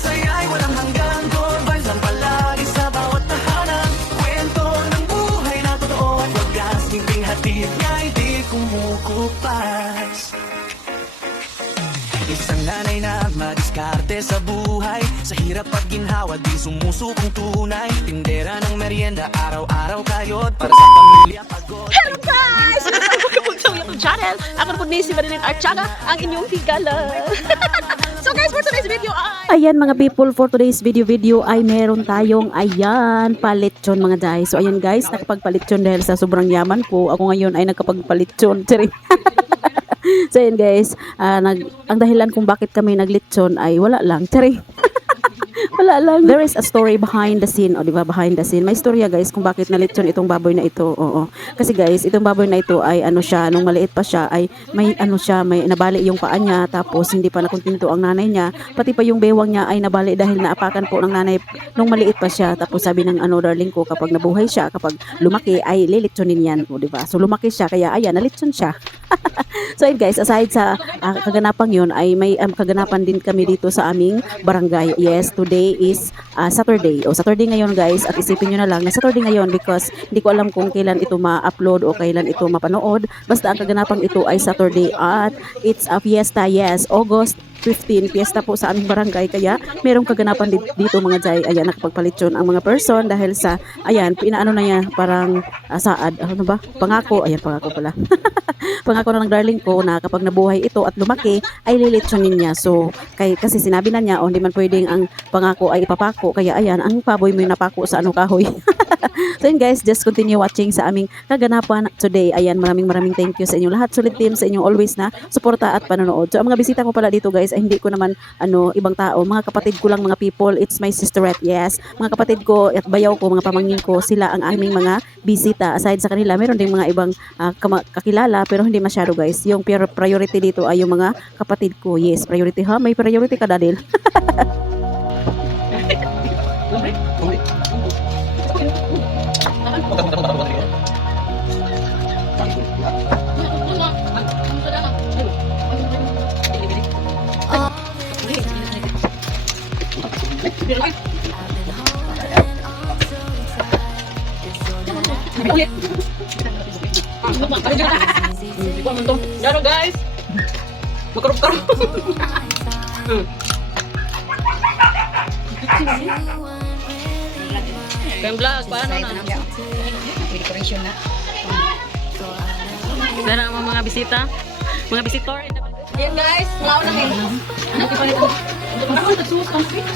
Saya'y walang hanggang gold bars ang palagi sa bawat tahanan. Kwento ng buhay na totoo at wagas, hinding hatid niya'y di kumukupas. Isang nanay na madiskarte sa buhay, sa hirap at ginhawa di sumusukong tunay. Tindera ng merienda, araw-araw kayod para sa pamilya pagod. Hello guys! Welcome sa YouTube channel. Ako po ni si Marilyn Archaga, ang inyong higala. So guys, for today's video ay... Ayan mga people, for today's video ay meron tayong palitsyon mga guys. So ayan guys, nakapagpalitsyon dahil sa sobrang yaman ko. Ako ngayon ay nagkapagpalitsyon. So ayan guys, ang dahilan kung bakit kami naglitsyon ay wala lang. Wala lang. There is a story behind the scene. O diba, behind the scene. May storya guys kung bakit nalitsyon itong baboy na ito. Oo. Kasi guys, itong baboy na ito ay ano siya, nung maliit pa siya ay may ano siya, may nabali yung paa niya, tapos hindi pa nakuntinto ang nanay niya. Pati pa yung bewang niya ay nabali dahil naapakan po ng nanay nung maliit pa siya. Tapos sabi ng darling ko, kapag nabuhay siya, kapag lumaki ay lilitsonin yan. O diba? So lumaki siya, kaya ayan, nalitson siya. So ayun guys, aside sa kaganapang yun ay may kaganapan din kami dito sa aming barangay. Yes, today is Saturday. O Saturday ngayon guys, at isipin nyo na lang na Saturday ngayon because hindi ko alam kung kailan ito ma-upload o kailan ito mapanood. Basta ang kaganapang ito ay Saturday at it's a fiesta. Yes, August 15, fiesta po sa aming barangay, kaya merong kaganapan dito mga jay. Ayan, nakapagpalitsyon ang mga person dahil sa, ayan, pinaano na yan, parang saad, ano ba? Pangako, ayan, pangako pala. Pangako na ng darling ko na kapag nabuhay ito at lumaki, ay lilitsonin niya. So, kasi sinabi na niya, hindi man pwedeng ang pangako ay ipapako, kaya ayan, ang baboy mo yung napako sa kahoy. So yun guys, just continue watching sa aming kaganapan today. Ayan, maraming thank you sa inyong lahat. Solid team sa inyong always na suporta at panonood. So ang mga bisita ko pala dito guys, ay hindi ko naman ibang tao. Mga kapatid ko lang mga people. It's my sisterette, yes. Mga kapatid ko at bayaw ko, mga pamangkin ko, sila ang aming mga bisita. Aside sa kanila, meron ding mga ibang kakilala pero hindi masyado guys. Yung priority dito ay yung mga kapatid ko. Yes, priority ha. May priority ka dadil. Jaro guys, makarap-karap. Kaya vlog, paano na? Decoration na. Sana ang mga bisita, mga visitor. Ayan guys, malaw na kayo. Ano pa ito? Ako nagsuot kang fix.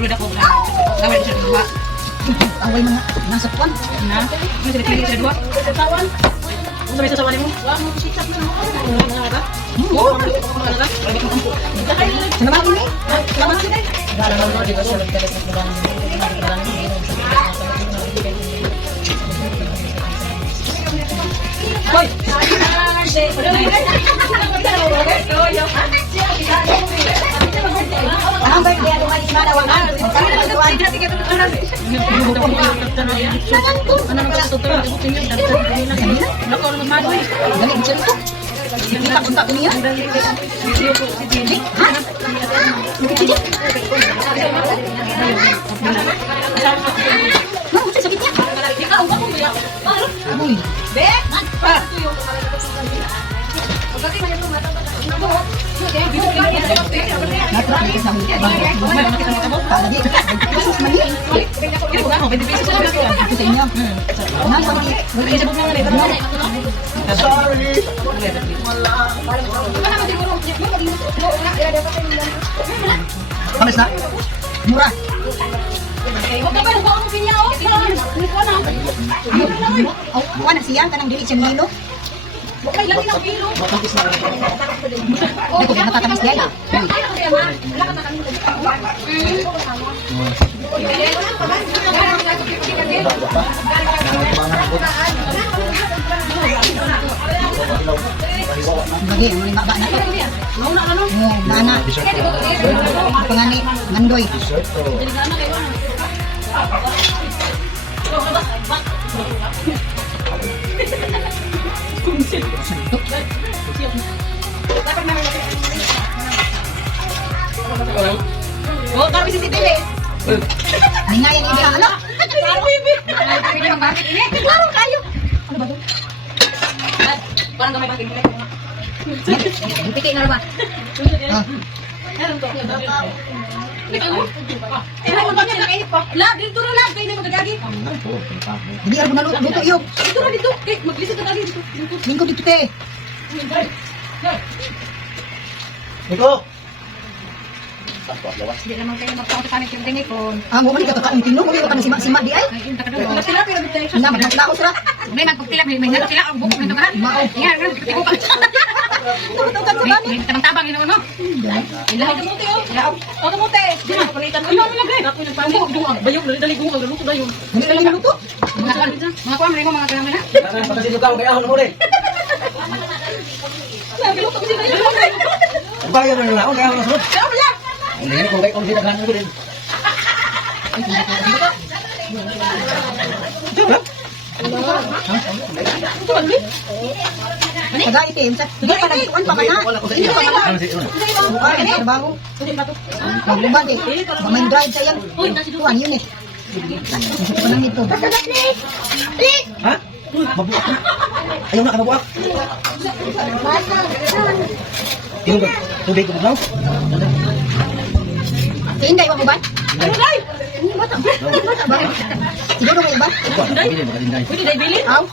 Dulu dah kau nama dia dua. Awal mana nasa puan? Nah, ini sudah pilih dua. Tawan. Untuk itu sama demo. Wah, mau sikap mana? Mana? Oh, mana? Kenapa ini? Kenapa sih? Dalam di pasar kita sedang Hoy. Ang baik dia rumah di mana wangan? Kami dapat tuan. Ano nang tututuan ko tinyo dapat kanina. Nako ang magoy. Dali bisan ko. Kita kontak niya. Video ko si Jenny. Ha? Mau sakit niya. Ikaw ang mo ya. Amoy. Be? Pa. Pagkati man yung mata. Panas na? Murah. Kuha na siya, kanang dili siya nilo. Okay lang ng kilo. Dito na natatamis diyan. Hindi, may baba na to. Oo, bana. Pangani, mandoy. Oh, kami si Titi. Ningayan ini ano? Klaro kayo. Parang gamay bakit nila. Tiki na ba? Oh. Lab, dito na lab. Kayo na magagagi. Hindi ako naluto iyo. Dito na dito. Maglisit ka lagi dito. Lingkod dito te. Ito! Hindi naman kayo magpapakalit yung tingin ko. Ah, mo man ka kakaon tino, mo ka si Sima di ay. Sila pero dito. Ina magkakila ko sila. May magpapila, may nagpapila ang buko nito ka. Mao. Yan, tiko ka. Tutukan sa bani. Tabang-tabang ino no. Ilaw ka muti oh. Ilaw. O muti. Di na palitan mo. Ano lagay? Ako nagpano. Bayog dali gungo luto dayon. Hindi ka lang naluto. Mga kuwan mo mga kailangan na. Pagkasin ka, kaya ako na muli. Luto ko sila. Bagay na lang ako, kaya ako na sunod. Ano lang? Hindi, kung kayo kung sinaghan ko din. Taga itim sa. Sige pa nagtuan pa kana. Hindi pa kana. Bukan ka trabaho. Magluban eh. Main drive sa yan. Tuan yun eh. Gusto ko nang ito. Ha? Mabuak ka. Ayaw na ka mabuak. Tingnan ba? Tubig ko ba? Inday mo ba? Inday. Ido mo ba? Bili mo ka din dahil. Pwede dai bili? Aw.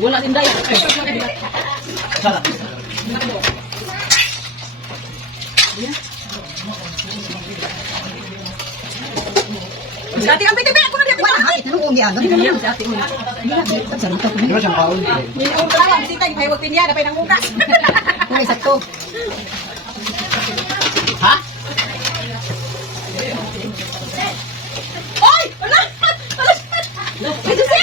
Wala din dai. Sala. Dati ang piti ako na di ako. Wala ha, tanong ko niya. Yan sa ati mo. Sarita ko. Di ba siyang paul? Ni unta lang bisita yung haywag tin niya, dapay nang utas. Kulay sakto. Ha? Oy! Wala! Ito si!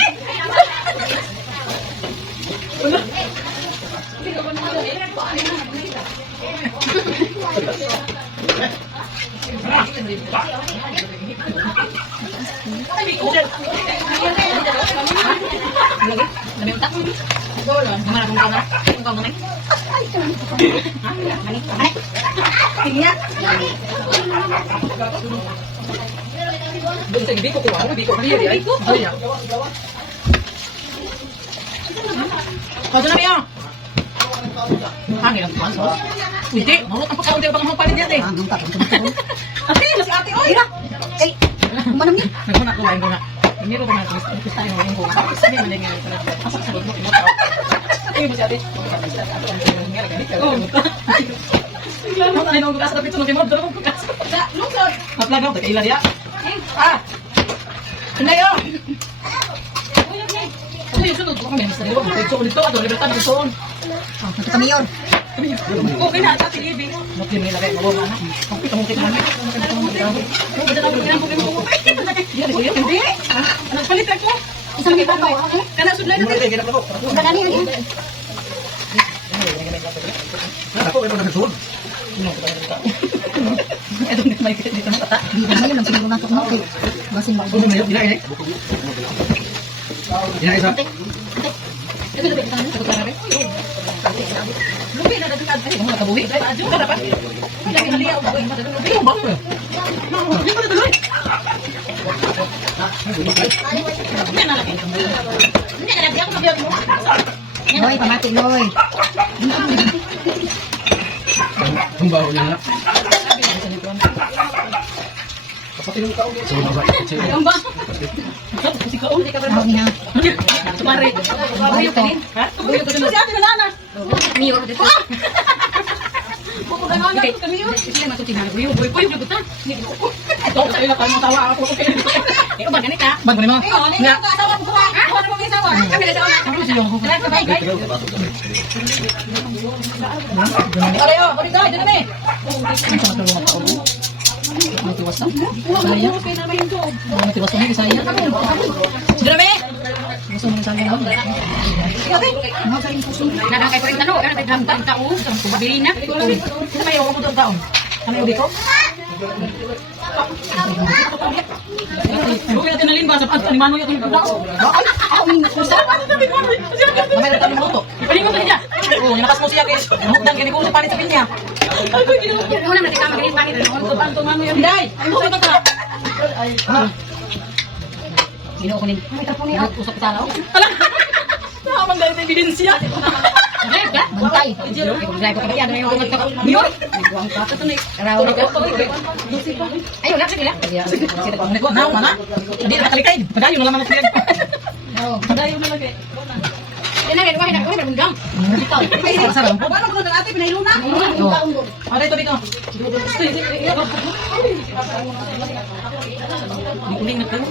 Dami utak. Gimana kung kamu? Kung kamu nih? Tingnan. Doon sa biko ko, ano biko kaniya di ay? Kaso na niya. Hangin ang tuwan, sos. Hindi, marunong ang pagkaunti ang mga palit niya, eh. Ang tak. Ate, mas ate, oy! Eh, kumanam ni. Nagmuna ko, lain ko na. Hindi ko na, gusto tayo ng ko. Sabi mo na nga, pasok sa loob mo. Ay, mas ate. Ano tayo nung bukas na pito nung kimod, doon bukas. Lungsod! Maplagaw, tagaila niya. Ah! Sandali, oh! Ano yung sunod? Baka may mister yun. Ito ulit to, ato, libertad ng son. Kita mayor. Okay na, sa TV. Mukli may lagay, mawala na. Ang pitong-mutik namin. Hindi. Nagpalit ako. Isang kita pa. Kana sudlay na. Kadali ni. Ako, ito na sunod. Ito hindi may dito ng kata. Di ba yun ang siguro na mo kay basin ba. Kunin mo yun, dinain eh. Dinain sa... Ito na kita ng kata rin. Lupi na dagdag ay mga kabuhi. Adyo ka dapat. Hindi na liya uboy madalo. Ay, ba mo. Hindi mo dalo. Hindi na lagi. Hindi na lagi ako mabiyag mo. Loy, pamati loy. Ang baho niya na. Ang ba? Si Kaon di ka pa. Tawag niya. Sumari. Buyo ka din. Ha? Buyo ka din. Si ate na na. Miyo dito. Buko na na kamiyo. Sila matutingan. Buyo, buyo, buyo buta. Ito tayo na kayo tawa ako. Ikaw ba ganita? Bag mo ni mo? Nga. Asawa ko ha? Ako na mga asawa. Kami na asawa. Ano si Yong? Kailan ka ba? Ayo, balik tayo dito na. Matiwas na. Saya. Matiwas na ni saya. Dito na. Gusto mo sa akin. Nadang kay Puring Tano, kaya nagdamdam tao, kung mabili na. Sino may ako mo doon taon? Kami ulit ko? Huwag natin nalimba sa pag-animano yung tao. Ako may nasusa. Mamay na kami luto. Ipalingon ka niya. Oo, nilakas mo siya kay Hukdan, kaya nikulo palit sa pinya. Una natin kami ganyan bakit. Tumano yung day. Ay, mo ka ka. Sino ko ning? Ay, kapon niya. Usap sa lao. Habang dahil ebidensya. Drive ka? Bantay. Drive ka ba yan? Ngayon ka ba? Yun! Nagbuang ka. Ito na raw na ko. Ayun, laksa nila. Sige pa. Now, mana? Hindi nakalikay. Padayo na lang ang friend. Padayo na lang eh. Yan na, wala na bundang. Ikaw. Sarap. Paano ko na ate pinailuna? Ano ito dito? Uling na kayo.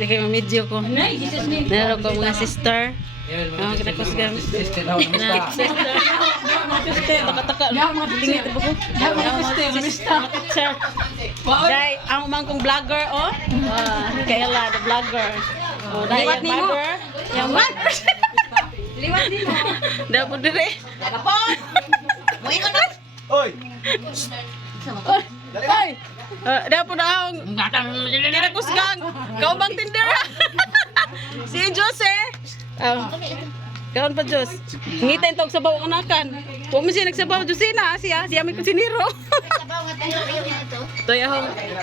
Sige, mamidyo ko. Meron ko mga sister. Kita ko siya. Sister. Taka-taka. Tingit ba ko? Sister. Dai, ang umang kong vlogger, oh. Kayla, the vlogger. Oh, dai, yung vlogger. Yung vlogger. Liwat din mo. Dapat dire. Dapat. Moingon na. Oy! Oy! Dapat na akong kinakusgang. Kau bang tindera? Si Jose. Kawan pa Diyos. Ngitain tog sabaw ang anakan. Huwag mo siya nagsabaw Josina. Siya may kusiniro.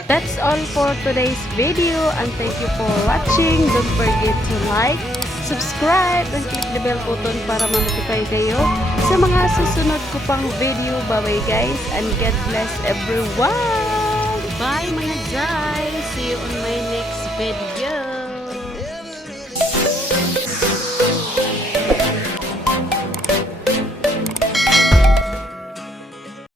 That's all for today's video and thank you for watching. Don't forget to like, subscribe, and click the bell button para ma-notify kayo sa mga susunod ko pang video. Bye-bye guys and God bless everyone. Bye mga guys. See you on my next video.